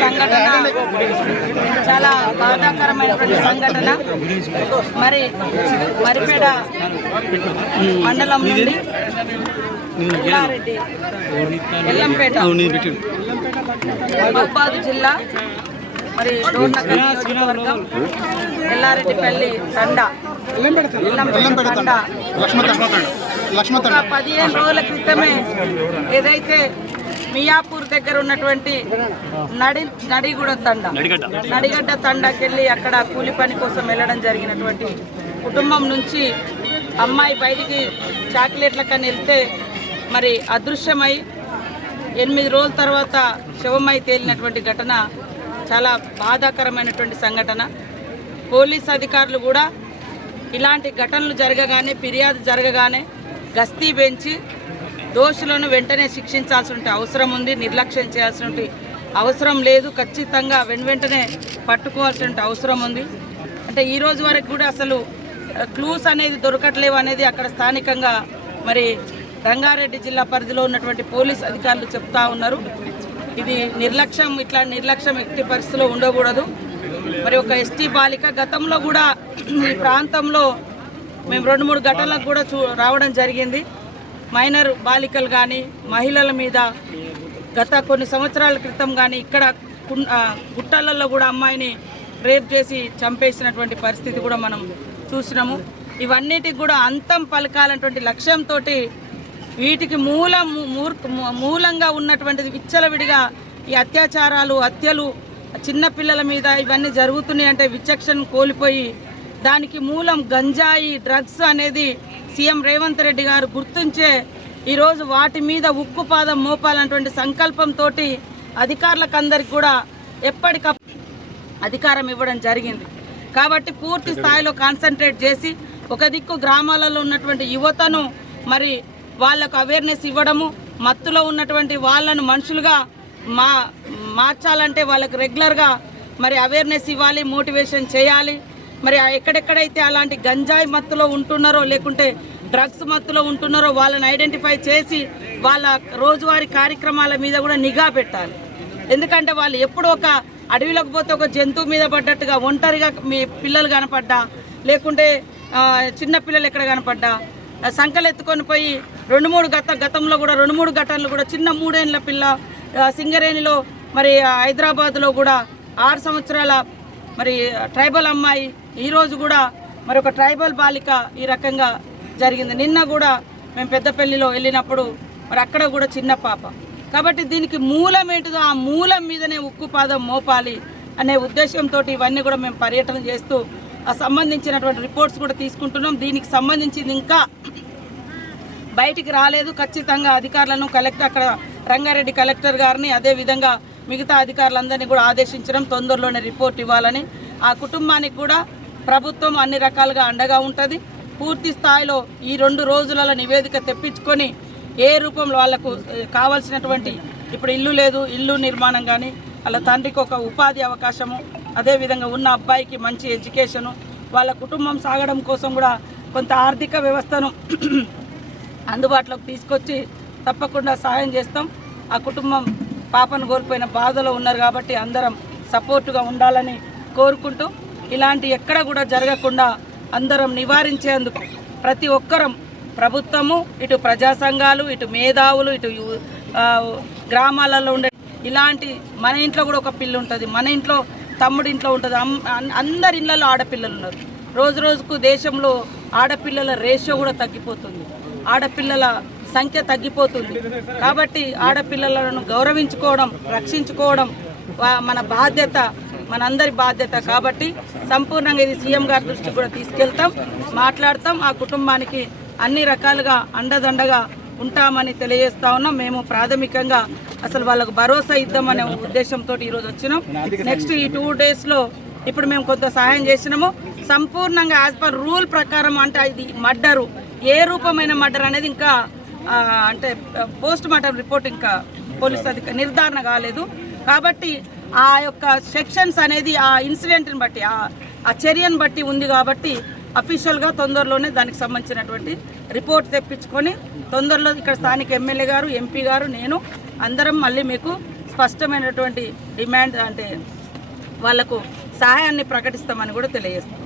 సంఘటన చాలా బాధాకరమైనటువంటి సంఘటన. మరిపేడ మండలం నుండి ఎల్లంపేట మహబూబాద్ జిల్లా డోర్నకల్ నియోజకవర్గం ఎల్లారెడ్డిపల్లి తండా 15 రోజుల క్రితమే ఏదైతే మియాపూర్ దగ్గర ఉన్నటువంటి నడిగడ్డ తండాకి వెళ్ళి అక్కడ కూలి పని కోసం వెళ్ళడం జరిగినటువంటి కుటుంబం నుంచి అమ్మాయి బయటికి చాక్లెట్లకని వెళ్తే అదృశ్యమై 8 రోజుల తర్వాత శవమై తేలినటువంటి ఘటన చాలా బాధాకరమైనటువంటి సంఘటన. పోలీస్ అధికారులు కూడా ఇలాంటి ఘటనలు జరగగానే, ఫిర్యాదు జరగగానే గస్తీ పెంచి దోషులను వెంటనే శిక్షించాల్సిన అవసరం ఉంది. నిర్లక్ష్యం చేయాల్సిన అవసరం లేదు. ఖచ్చితంగా వెంటనే పట్టుకోవాల్సిన అవసరం ఉంది. అంటే ఈ రోజు వరకు కూడా అసలు క్లూస్ అనేది దొరకట్లేవు అనేది అక్కడ స్థానికంగా రంగారెడ్డి జిల్లా పరిధిలో ఉన్నటువంటి పోలీస్ అధికారులు చెప్తా ఉన్నారు. ఇది నిర్లక్ష్యం, ఇట్లా నిర్లక్ష్యం ఎట్టి పరిస్థితిలో ఉండకూడదు. ఒక ఎస్టీ బాలిక గతంలో కూడా ఈ ప్రాంతంలో మేము 2-3 ఘటనలకు కూడా రావడం జరిగింది. మైనర్ బాలికలు కానీ మహిళల మీద గత కొన్ని సంవత్సరాల క్రితం కానీ ఇక్కడ గుట్టలలో కూడా అమ్మాయిని రేప్ చేసి చంపేసినటువంటి పరిస్థితి కూడా మనం చూసినాము. ఇవన్నిటికి కూడా అంతం పలకాలన్నటువంటి లక్ష్యంతో వీటికి మూలంగా ఉన్నటువంటిది విచ్చలవిడిగా ఈ అత్యాచారాలు, హత్యలు చిన్నపిల్లల మీద ఇవన్నీ జరుగుతున్నాయి. అంటే విచక్షణ కోల్పోయి దానికి మూలం గంజాయి, డ్రగ్స్ అనేది సీఎం రేవంత్ రెడ్డి గారు గుర్తించే ఈరోజు వాటి మీద ఉక్కుపాదం మోపాలన్నటువంటి సంకల్పంతో అధికారులకు అందరికి కూడా ఎప్పటికప్పుడు అధికారం ఇవ్వడం జరిగింది. కాబట్టి పూర్తి స్థాయిలో కాన్సన్ట్రేట్ చేసి ఒక దిక్కు గ్రామాలలో ఉన్నటువంటి యువతను వాళ్లకు అవేర్నెస్ ఇవ్వడము, మత్తులో ఉన్నటువంటి వాళ్ళను మనుషులుగా మార్చాలంటే వాళ్ళకు రెగ్యులర్గా అవేర్నెస్ ఇవ్వాలి, మోటివేషన్ చేయాలి. ఎక్కడెక్కడైతే అలాంటి గంజాయి మత్తులో ఉంటున్నారో లేకుంటే డ్రగ్స్ మత్తులో ఉంటున్నారో వాళ్ళని ఐడెంటిఫై చేసి వాళ్ళ రోజువారీ కార్యక్రమాల మీద కూడా నిఘా పెట్టాలి. ఎందుకంటే వాళ్ళు ఎప్పుడు ఒక అడవిలోకి పోతే ఒక జంతువు మీద పడ్డట్టుగా ఒంటరిగా మీ పిల్లలు కనపడ్డా, లేకుంటే చిన్న పిల్లలు ఎక్కడ కనపడ్డా సంకలు ఎత్తుకొని పోయి గతంలో కూడా 2-3 ఘటనలు కూడా చిన్న 3 ఏళ్ల పిల్ల సింగరేణిలో హైదరాబాద్లో కూడా 6 సంవత్సరాల ట్రైబల్ అమ్మాయి, ఈరోజు కూడా ఒక ట్రైబల్ బాలిక ఈ రకంగా జరిగింది. నిన్న కూడా మేము పెద్దపల్లిలో వెళ్ళినప్పుడు అక్కడ కూడా చిన్న పాప. కాబట్టి దీనికి మూలం ఏంటిదో ఆ మూలం మీదనే ఉక్కుపాదం మోపాలి అనే ఉద్దేశంతో ఇవన్నీ కూడా మేము పర్యటన చేస్తూ సంబంధించినటువంటి రిపోర్ట్స్ కూడా తీసుకుంటున్నాం. దీనికి సంబంధించింది ఇంకా బయటికి రాలేదు. ఖచ్చితంగా అధికారులను అక్కడ రంగారెడ్డి కలెక్టర్ గారిని అదేవిధంగా మిగతా అధికారులందరినీ కూడా ఆదేశించడం, తొందరలోనే రిపోర్ట్ ఇవ్వాలని. ఆ కుటుంబానికి కూడా ప్రభుత్వం అన్ని రకాలుగా అండగా ఉంటుంది. పూర్తి స్థాయిలో ఈ 2 రోజులలో నివేదిక తెప్పించుకొని ఏ రూపంలో వాళ్లకు కావాల్సినటువంటి ఇప్పుడు ఇల్లు లేదు, ఇల్లు నిర్మాణం కానీ వాళ్ళ తండ్రికి ఒక ఉపాధి అవకాశము, అదేవిధంగా ఉన్న అబ్బాయికి మంచి ఎడ్యుకేషను, వాళ్ళ కుటుంబం సాగడం కోసం కూడా కొంత ఆర్థిక వ్యవస్థను అందుబాటులోకి తీసుకొచ్చి తప్పకుండా సహాయం చేస్తాం. ఆ కుటుంబం పాపను కోల్పోయిన బాధలో ఉన్నారు కాబట్టి అందరం సపోర్టుగా ఉండాలని కోరుకుంటూ ఇలాంటి ఎక్కడ కూడా జరగకుండా అందరం నివారించేందుకు ప్రతి ఒక్కరం, ప్రభుత్వము, ఇటు ప్రజా సంఘాలు, ఇటు మేధావులు, ఇటు గ్రామాలలో ఉండే ఇలాంటి మన ఇంట్లో కూడా ఒక పిల్ల ఉంటుంది, మన ఇంట్లో తమ్ముడి ఇంట్లో ఉంటుంది, అందరి ఇళ్లలో ఆడపిల్లలు ఉన్నారు. రోజు రోజుకు దేశంలో ఆడపిల్లల రేషియో కూడా తగ్గిపోతుంది, ఆడపిల్లల సంఖ్య తగ్గిపోతుంది. కాబట్టి ఆడపిల్లలను గౌరవించుకోవడం, రక్షించుకోవడం మన బాధ్యత, మనందరి బాధ్యత. కాబట్టి సంపూర్ణంగా ఇది సీఎం గారి దృష్టికి కూడా తీసుకెళ్తాం, మాట్లాడతాం. ఆ కుటుంబానికి అన్ని రకాలుగా అండదండగా ఉంటామని తెలియజేస్తా ఉన్నాం. మేము ప్రాథమికంగా అసలు వాళ్ళకు భరోసా ఇద్దామనే ఉద్దేశంతో ఈరోజు వచ్చినాం. నెక్స్ట్ ఈ 2 డేస్లో ఇప్పుడు మేము కొంత సహాయం చేసినాము. సంపూర్ణంగా యాజ్ పర్ రూల్ ప్రకారం అంటే ఇది మర్డరు, ఏ రూపమైన మర్డర్ అనేది ఇంకా అంటే పోస్ట్ మార్టం రిపోర్ట్ ఇంకా పోలీస్ నిర్ధారణ కాలేదు. కాబట్టి ఆ యొక్క సెక్షన్స్ అనేది ఆ ఇన్సిడెంట్ని బట్టి ఆ చర్యను బట్టి ఉంది కాబట్టి అఫీషియల్గా తొందరలోనే దానికి సంబంధించినటువంటి రిపోర్ట్ తెప్పించుకొని తొందరలో ఇక్కడ స్థానిక ఎమ్మెల్యే గారు, ఎంపీ గారు, నేను అందరం మళ్ళీ మీకు స్పష్టమైనటువంటి డిమాండ్ అంటే వాళ్లకు సహాయాన్ని ప్రకటిస్తామని కూడా తెలియజేస్తాం.